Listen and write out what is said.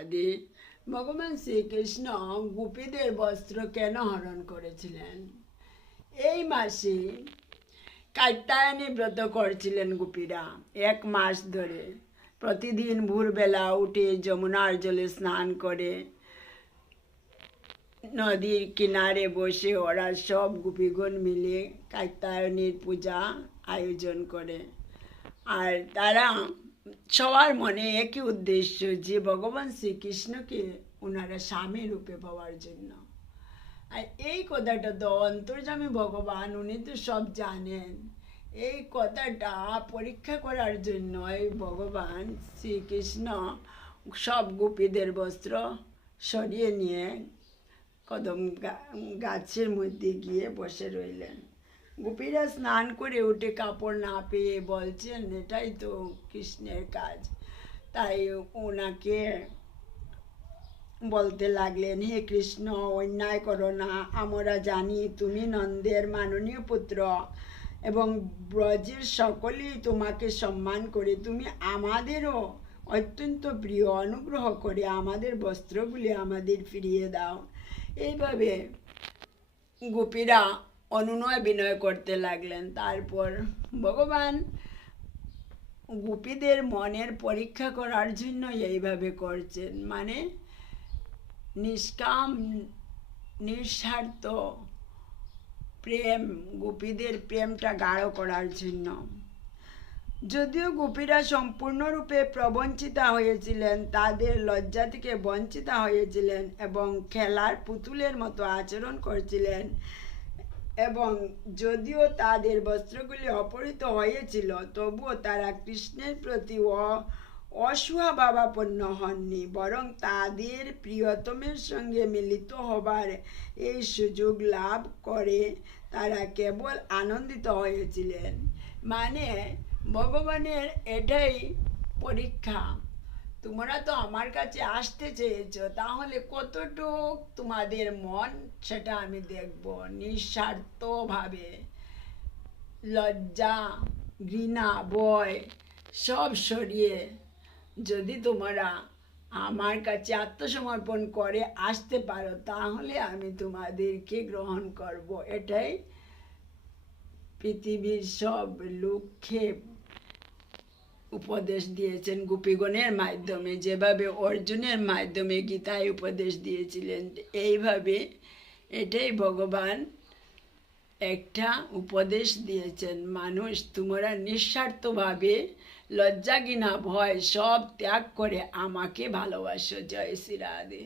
রাধে ভগবান শ্রীকৃষ্ণ গোপীদের বস্ত্র কেন হরণ করেছিলেন? এই মাসে কাত্যায়নী ব্রত করছিলেন গোপীরা। এক মাস ধরে প্রতিদিন ভোরবেলা উঠে যমুনার জলে স্নান করে নদীর কিনারে বসে ওরা সব গোপীগণ মিলে কাত্যায়নীর পূজা আয়োজন করে। আর তারা সবার মনে একই উদ্দেশ্য যে ভগবান শ্রীকৃষ্ণকে ওনারা স্বামী রূপে পাওয়ার জন্য। আর এই কথাটা তো অন্তর্জামী ভগবান, উনি তো সব জানেন। এই কথাটা পরীক্ষা করার জন্য এই ভগবান শ্রীকৃষ্ণ সব গোপীদের বস্ত্র সরিয়ে নিয়ে কদম গাছের মধ্যে গিয়ে বসে রইলেন। গোপীরা স্নান করে উঠে কাপড় না পেয়ে বলছেন, এটাই তো কৃষ্ণের কাজ। তাই ওনাকে বলতে লাগলেন, হে কৃষ্ণ, অন্যায় করো না। আমরা জানি তুমি নন্দের মাননীয় পুত্র এবং ব্রজের সকলেই তোমাকে সম্মান করে। তুমি আমাদেরও অত্যন্ত প্রিয়। অনুগ্রহ করে আমাদের বস্ত্রগুলি আমাদের ফিরিয়ে দাও। এইভাবে গোপীরা অনুনয় বিনয় করতে লাগলেন। তারপর ভগবান গোপীদের মনের পরীক্ষা করার জন্য এইভাবে করছেন। মানে নিষ্কাম, নিঃস্বার্থ প্রেম, গোপীদের প্রেমটা গাঢ় করার জন্য। যদিও গোপীরা সম্পূর্ণরূপে প্রবঞ্চিতা হয়েছিলেন, তাদের লজ্জা থেকে বঞ্চিতা হয়েছিলেন এবং খেলার পুতুলের মতো আচরণ করছিলেন এবং যদিও তাদের বস্ত্রগুলি অপহৃত হয়েছিল, তবুও তারা কৃষ্ণের প্রতি অসুহাভাবাপন্ন হননি, বরং তাদের প্রিয়তমের সঙ্গে মিলিত হবার এই সুযোগ লাভ করে তারা কেবল আনন্দিত হয়েছিলেন। মানে ভগবানের এটাই পরীক্ষা। তোমরা তো আমার কাছে আসতে চেয়েছো, তাহলে কতটুক তোমাদের মন সেটা আমি দেখব নিঃস্বার্থভাবে। লজ্জা, ঘৃণা, ভয় সব সরিয়ে যদি তোমরা আমার কাছে আত্মসমর্পণ করে আসতে পারো, তাহলে আমি তোমাদেরকে গ্রহণ করব। এটাই পৃথিবীর সব লোককে উপদেশ দিয়েছেন গোপীগণের মাধ্যমে, যেভাবে অর্জুনের মাধ্যমে গীতায় উপদেশ দিয়েছিলেন, এইভাবে এটাই ভগবান একটা উপদেশ দিয়েছেন। মানুষ তোমরা নিঃস্বার্থভাবে লজ্জা কিনা ভয় সব ত্যাগ করে আমাকে ভালোবাসো। জয় শ্রী রাধে।